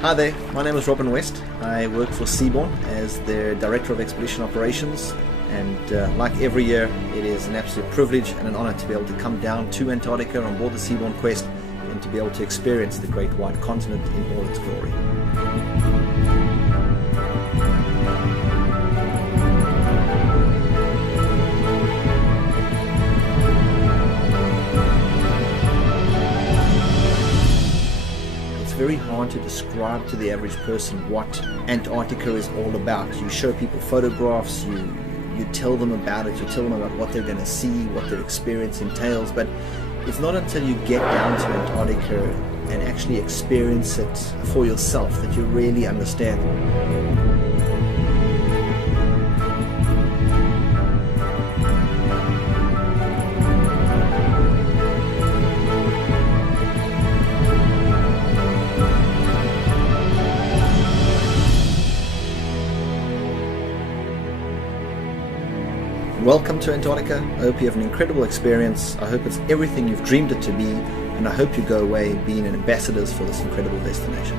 Hi there, my name is Robin West. I work for Seabourn as their Director of Expedition Operations, and like every year, it is an absolute privilege and an honor to be able to come down to Antarctica on board the Seabourn Quest and to be able to experience the great white continent in all its glory. Very hard to describe to the average person what Antarctica is all about. You show people photographs, you tell them about it, you tell them about what they're going to see, what their experience entails, but it's not until you get down to Antarctica and actually experience it for yourself that you really understand. Welcome to Antarctica. I hope you have an incredible experience. I hope it's everything you've dreamed it to be, and I hope you go away being ambassadors for this incredible destination.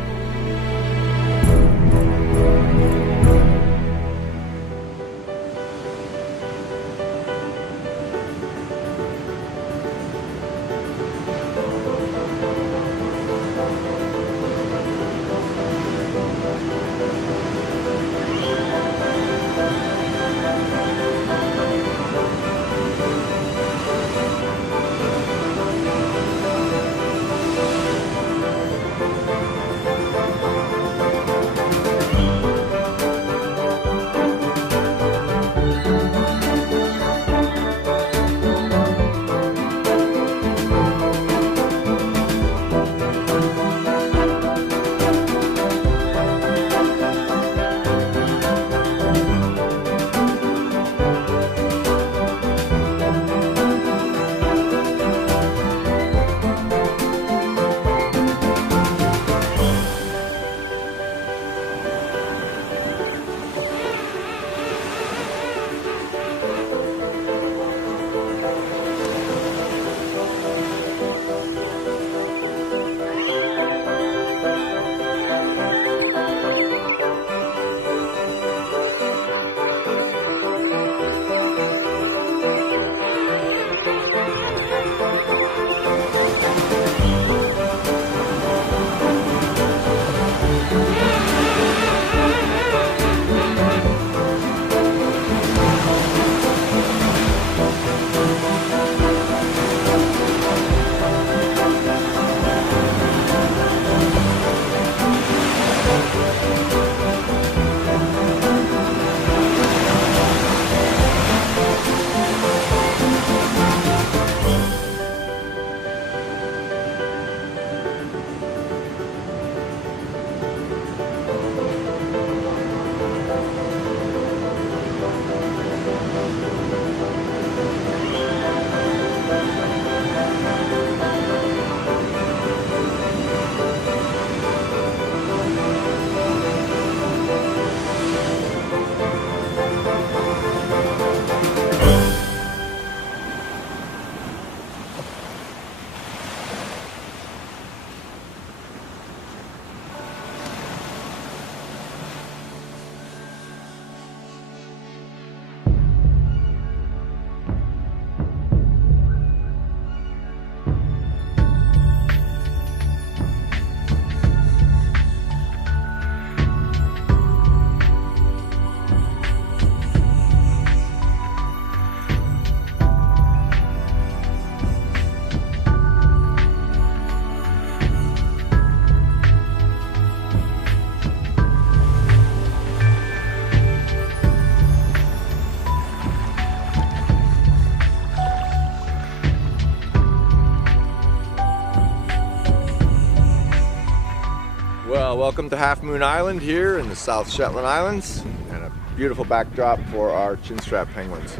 Well, welcome to Half Moon Island here in the South Shetland Islands, and a beautiful backdrop for our chinstrap penguins.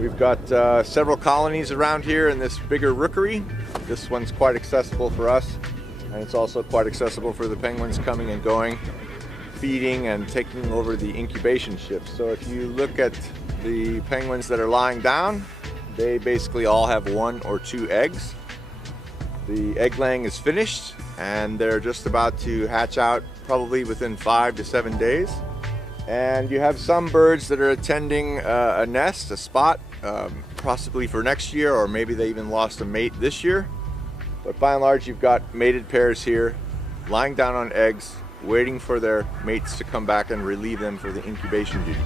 We've got several colonies around here in this bigger rookery. This one's quite accessible for us, and it's also quite accessible for the penguins coming and going, feeding and taking over the incubation shift. So if you look at the penguins that are lying down, they basically all have 1 or 2 eggs. The egg laying is finished and they're just about to hatch out probably within 5 to 7 days. And you have some birds that are attending a nest, a spot, possibly for next year, or maybe they even lost a mate this year. But by and large, you've got mated pairs here, lying down on eggs, waiting for their mates to come back and relieve them for the incubation duty.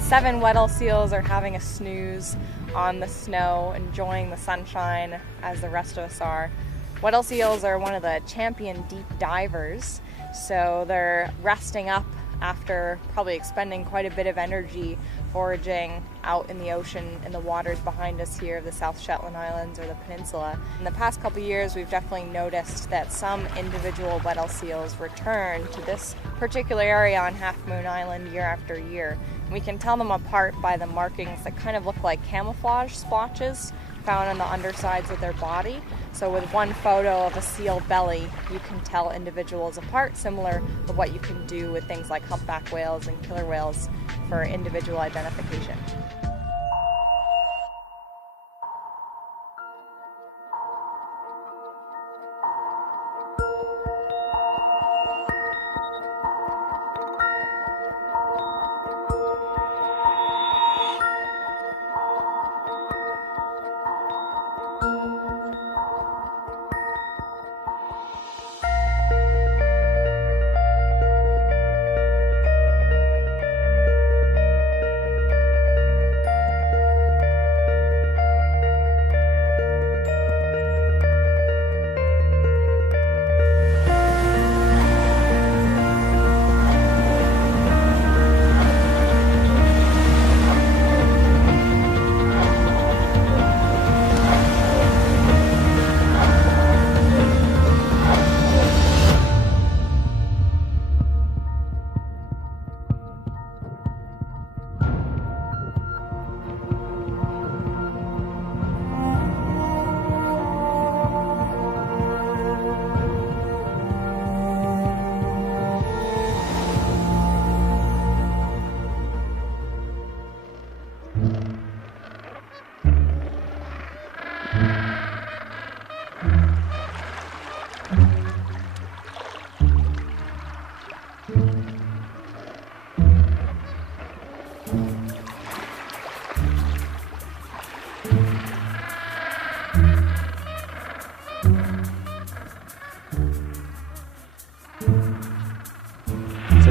Seven Weddell seals are having a snooze on the snow, enjoying the sunshine as the rest of us are. Weddell seals are one of the champion deep divers, so they're resting up after probably expending quite a bit of energy foraging out in the ocean, in the waters behind us here of the South Shetland Islands or the peninsula. In the past couple of years, we've definitely noticed that some individual Weddell seals return to this particular area on Half Moon Island year after year. We can tell them apart by the markings that kind of look like camouflage splotches found on the undersides of their body. So with one photo of a seal belly, you can tell individuals apart, similar to what you can do with things like humpback whales and killer whales for individual identification.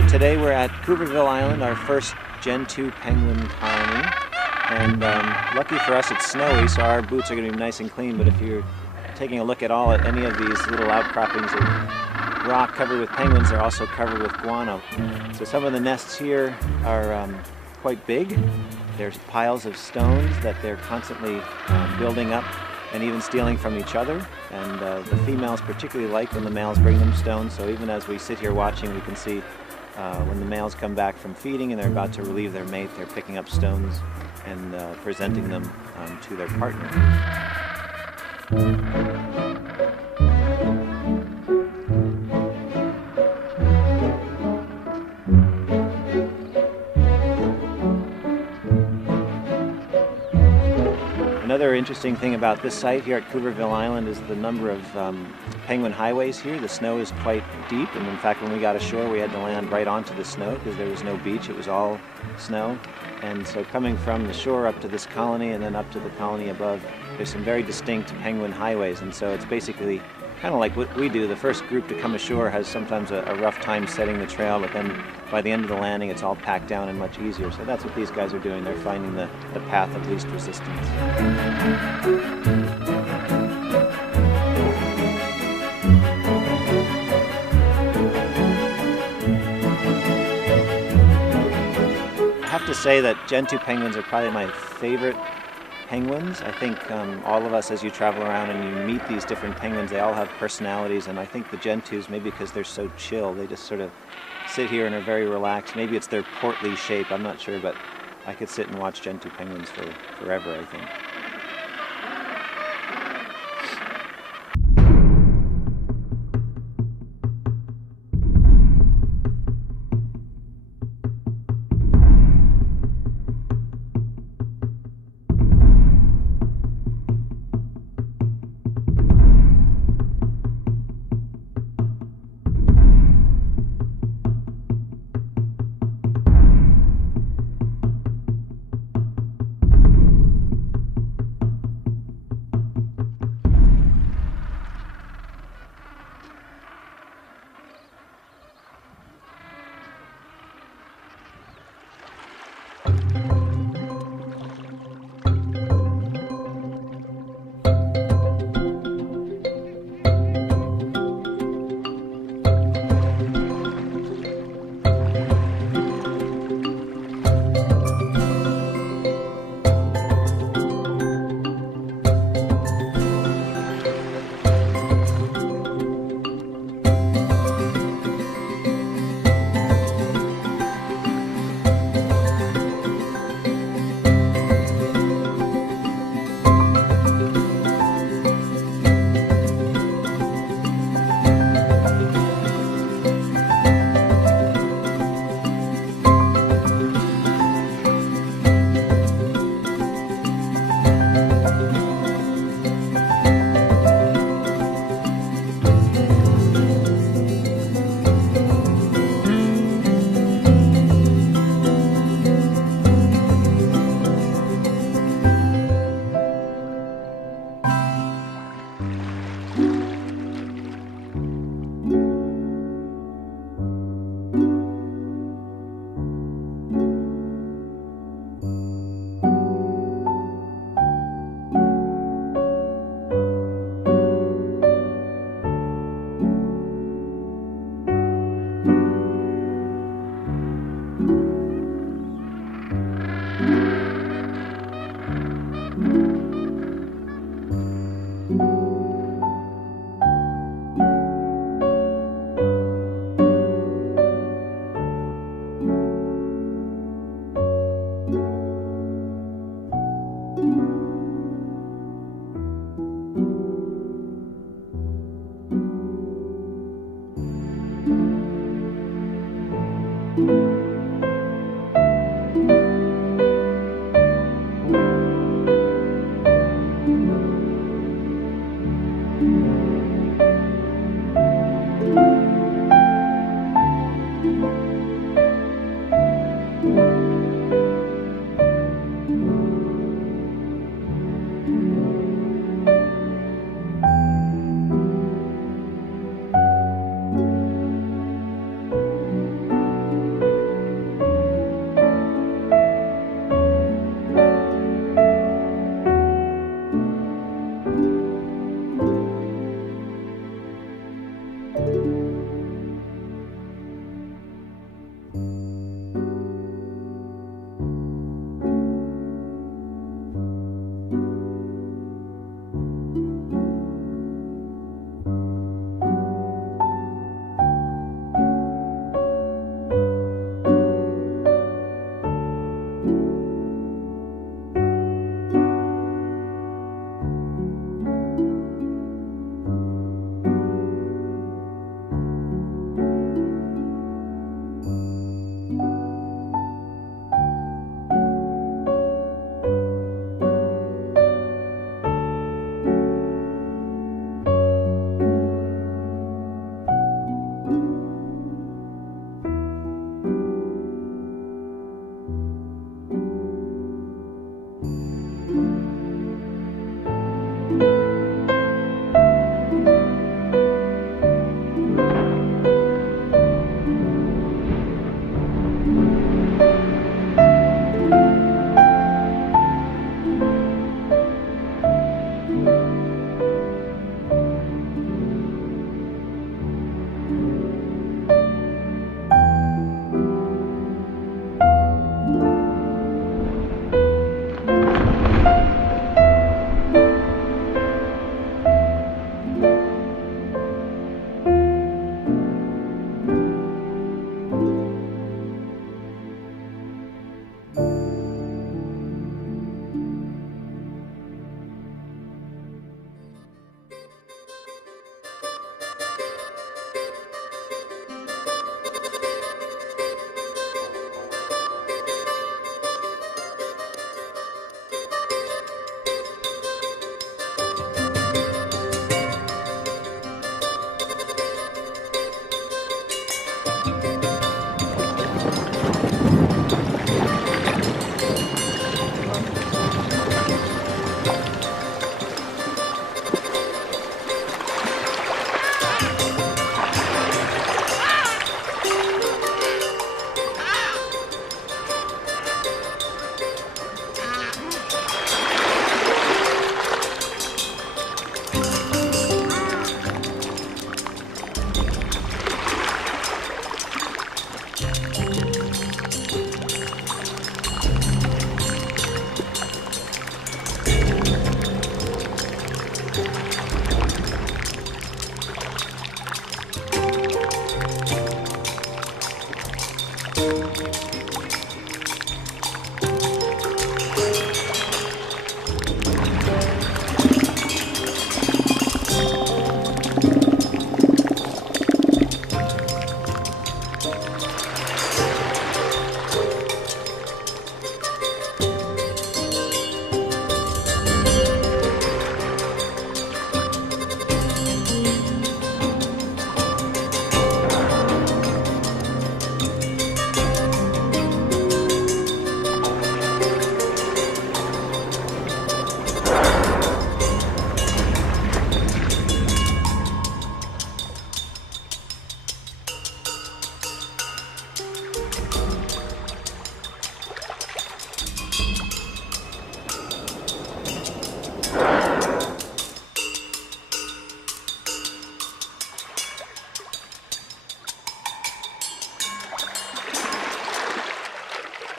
Today we're at Cooperville Island, our first Gen 2 penguin colony, and lucky for us it's snowy, so our boots are going to be nice and clean. But if you're taking a look at any of these little outcroppings of rock covered with penguins, they're also covered with guano. So some of the nests here are quite big. There's piles of stones that they're constantly building up and even stealing from each other. And the females particularly like when the males bring them stones, so even as we sit here watching, we can see when the males come back from feeding and they're about to relieve their mate, they're picking up stones and presenting them to their partner. Another interesting thing about this site here at Cooperville Island is the number of penguin highways here. The snow is quite deep, and in fact when we got ashore we had to land right onto the snow because there was no beach, it was all snow. And so coming from the shore up to this colony and then up to the colony above, there's some very distinct penguin highways, and so it's basically kind of like what we do. The first group to come ashore has sometimes a rough time setting the trail, but then by the end of the landing it's all packed down and much easier. So that's what these guys are doing. They're finding the path of least resistance. I have to say that Gen 2 penguins are probably my favorite penguins. I think all of us, as you travel around and you meet these different penguins, they all have personalities, and I think the Gen 2s, maybe because they're so chill, they just sort of sit here and are very relaxed. Maybe it's their portly shape, I'm not sure, but I could sit and watch Gen 2 penguins for forever, I think.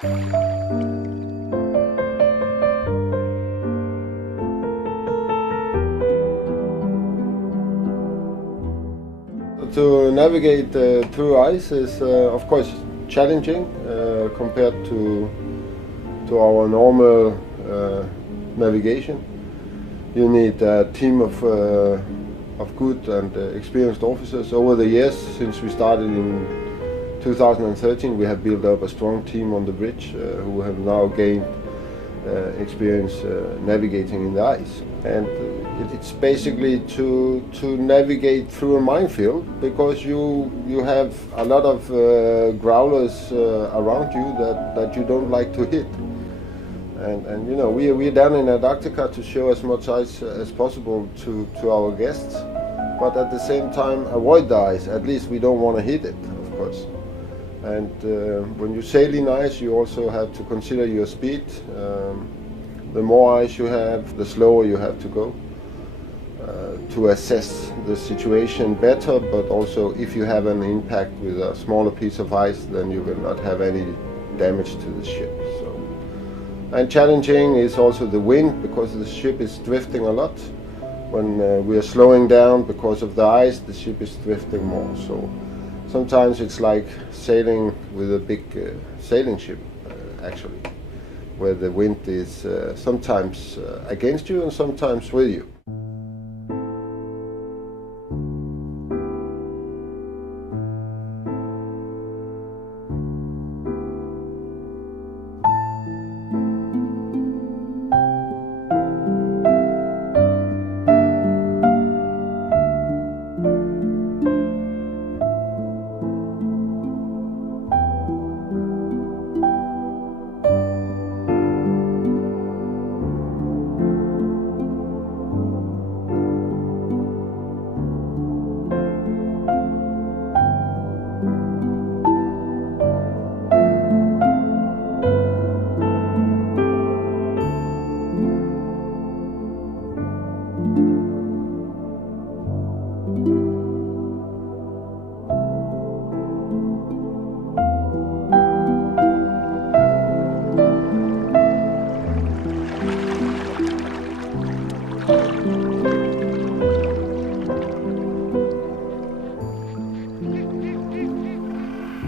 To navigate through ice is of course challenging compared to our normal navigation. You need a team of good and experienced officers. Over the years, since we started in 2013, we have built up a strong team on the bridge who have now gained experience navigating in the ice. And it's basically to navigate through a minefield, because you have a lot of growlers around you that you don't like to hit. And you know, we're down in Antarctica to show as much ice as possible to our guests, but at the same time avoid the ice. At least we don't want to hit it, of course. And when you sail in ice, you also have to consider your speed. The more ice you have, the slower you have to go to assess the situation better, but also if you have an impact with a smaller piece of ice, then you will not have any damage to the ship. So, and challenging is also the wind, because the ship is drifting a lot. When we are slowing down because of the ice, the ship is drifting more. So sometimes it's like sailing with a big sailing ship, actually, where the wind is sometimes against you and sometimes with you.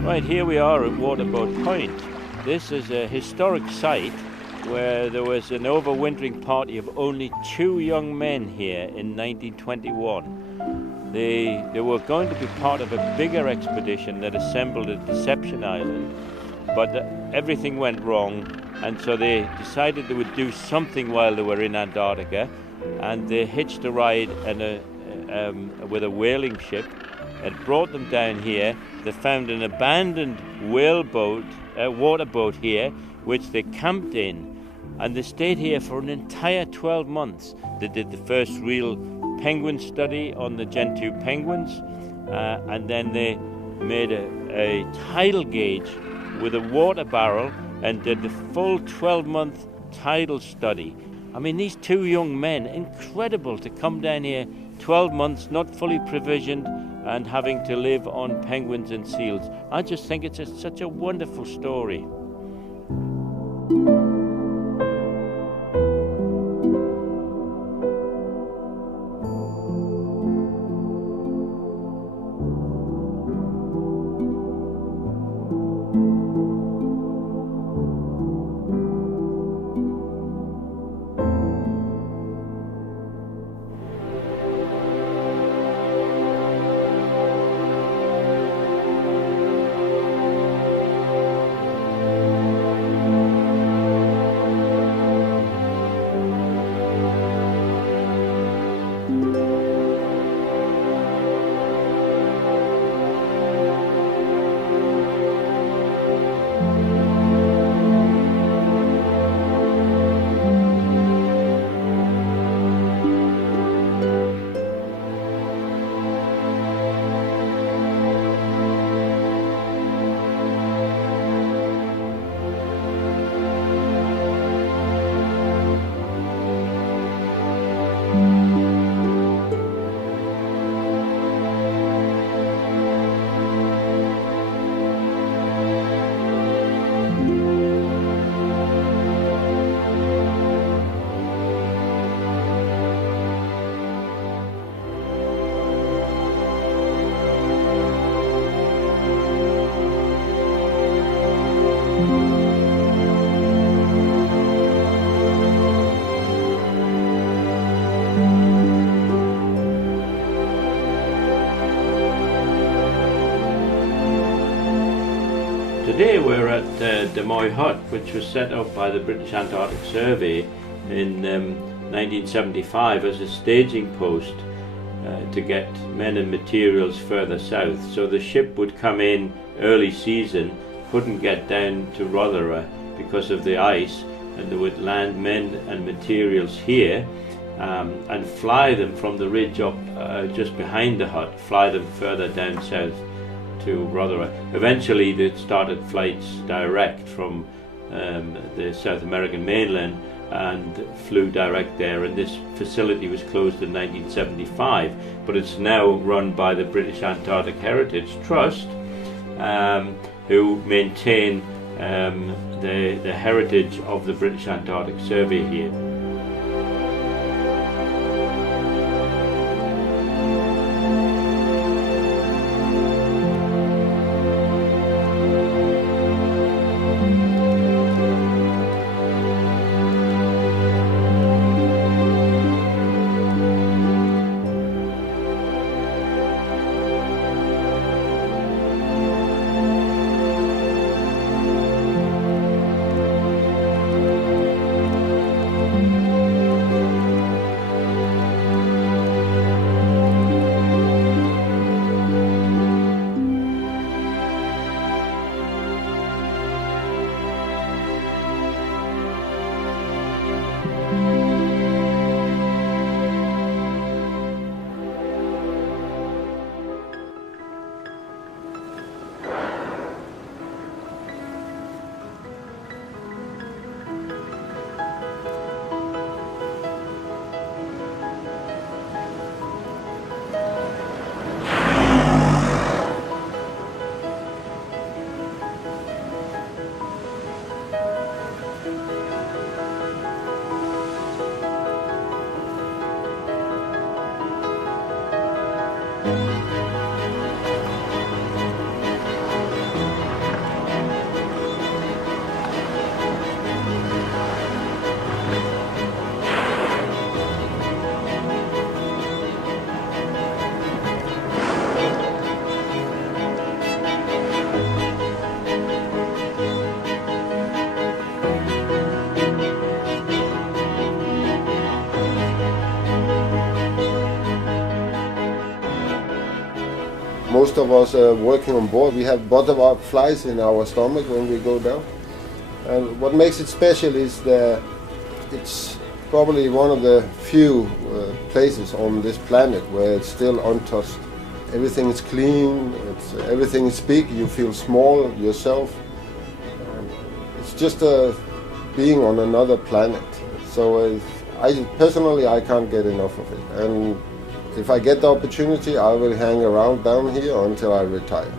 Right, here we are at Waterboat Point. This is a historic site where there was an overwintering party of only 2 young men here in 1921. They were going to be part of a bigger expedition that assembled at Deception Island, but everything went wrong, and so they decided they would do something while they were in Antarctica, and they hitched a ride with a whaling ship. It brought them down here. They found an abandoned waterboat here, which they camped in, and they stayed here for an entire 12 months. They did the first real penguin study on the Gen 2 penguins, and then they made a tidal gauge with a water barrel and did the full 12-month tidal study. I mean, these 2 young men, incredible to come down here 12 months, not fully provisioned, and having to live on penguins and seals. I just think it's such a wonderful story. Today we're at the Moy Hut, which was set up by the British Antarctic Survey in 1975 as a staging post to get men and materials further south. So the ship would come in early season, couldn't get down to Rothera because of the ice, and they would land men and materials here and fly them from the ridge up just behind the hut, fly them further down south to Rothera. Eventually they started flights direct from the South American mainland and flew direct there, and this facility was closed in 1975, but it's now run by the British Antarctic Heritage Trust, who maintain the heritage of the British Antarctic Survey here. Most of us working on board, we have butterflies in our stomach when we go down. And what makes it special is that it's probably one of the few places on this planet where it's still untouched. Everything is clean, everything is big, you feel small yourself. It's just being on another planet. So personally, I can't get enough of it. And if I get the opportunity, I will hang around down here until I retire.